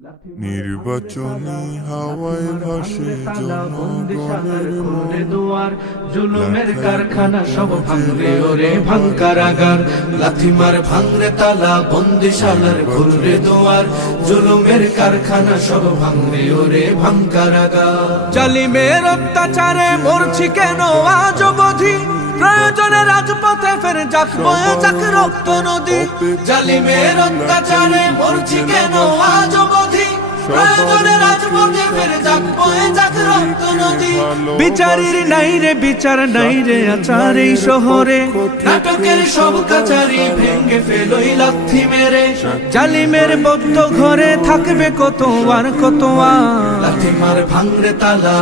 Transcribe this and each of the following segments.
নির্বাচনী হাওয়ায় ভাসে জনগণের মনে দুয়ার জুলুমের কারখানা সব ভাঙরে ওরে ভাঙকারাগার লাথিমার ভাঙরে তালা বন্দিশালার খুলরে দুয়ার জুলুমের কারখানা সব ভাঙরে ওরে ভাঙকারাগার জালিমের অত্যাচারে মরছি কেন আজ অবধি প্রয়োজনে রাজপথে ফের যাক বয়ে যাক রক্ত নদী জালিমের অত্যাচারে মরছি কেন আজ অবধি প্রয়োজনে রাজপথে ফের যাক বয়ে যাক রক্ত নদী বিচারের নাই রে বিচার নাই রে আচার এই শহরে নাটকের সব কাচারি ভেঙে ফেলোই লাথি মেরে জালিমের বদ্ধ ঘরে থাকবে কত আর কত লাথিমার ভাঙরে তালা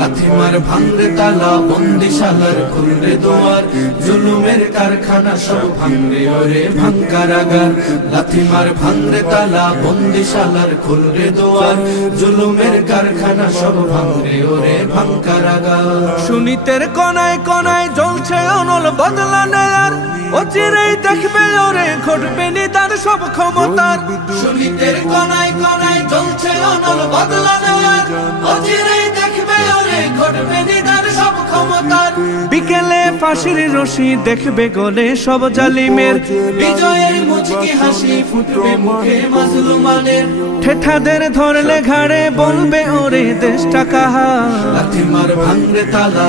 লাথিমার ভাঙরে তালা বন্দিশালার খুলরে দুয়ার জুলুমের কারখানা সব ভাঙরে ওরে ভাঙকারাগার লাথিমার ভাঙরে তালা বন্দিশালার খুলরে দুয়ার জুলুমের কারখানা সব ভাঙরে ওরে ভাঙকারাগার সুনীতের কোনায় কোনায় জ্বলছে অনল বদলা নেয়ার অচিরেই দেখবে ওরে ঘটবে নিদার সব ক্ষমতার সুনীতের কোনায় কোনায় জ্বলছে অনল বদলা নেয়ার অচিরেই দেখবে ওরে ঘটবে নিদার সব ক্ষমতার বিকেলে ফাঁসির রশি দেখবে গলে সব জালিমের বিজয়ের মুচকি হাসি ফুটবে মুখে মাজলুমানের ঠেঠাদের ধরলে ঘাড়ে বলবে ওরে দেশটা কাহা লাথিমার ভাঙরে তালা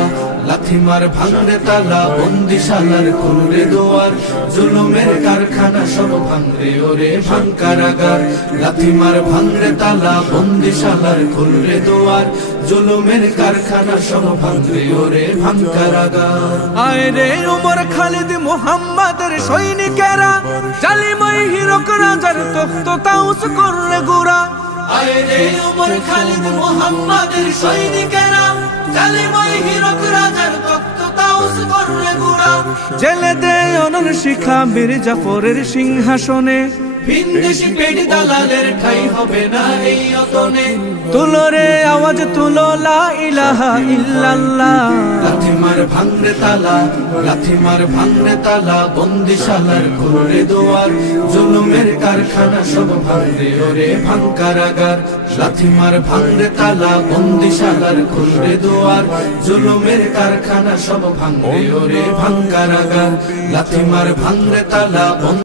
লাথিমার ভাঙরে তালা বন্দিশালার খুলরে দুয়ার জুলুমের কারখানা সব ভাঙরে ওরে ভাঙকারাগার লাথিমার ভাঙরে তালা বন্দিশালার খুলরে দুয়ার জুলুমের কারখানা সব ভাঙরে ওরে ভাঙকারাগার আয় রে উমর খালিদ মুহাম্মাদের সৈনিকেরা জালিমাই হিরক রাজার তখ্ত তাউস কররে গুরা আয় রে উমর খালিদ মুহাম্মাদের সৈনিকেরা জালিমাই হিরক রাজার তখ্ত তাউস কররে গুরা জেলে দেয় অনল শিখা বীর জাফরের সিংহাসনে ভিনদেশি পেট দালালের ঠাই হবে না এই অতনে তুলো রে আওয়াজ তুলো লা ইলাহা ইল্লাল্লাহ লাথিমার ভাঙরে তালা লাথিমার ভাঙরে তালা বন্দিশালার খুলরে দুয়ার জুলুমের কারখানা সব ভাঙরে ওরে ভাঙকারাগার লাথিমার ভাঙরে তালা বন্দিশালার খুলরে দুয়ার জুলুমের কারখানা সব ভাঙরে ওরে ভাঙকারাগার লাথিমার ভাঙরে তালা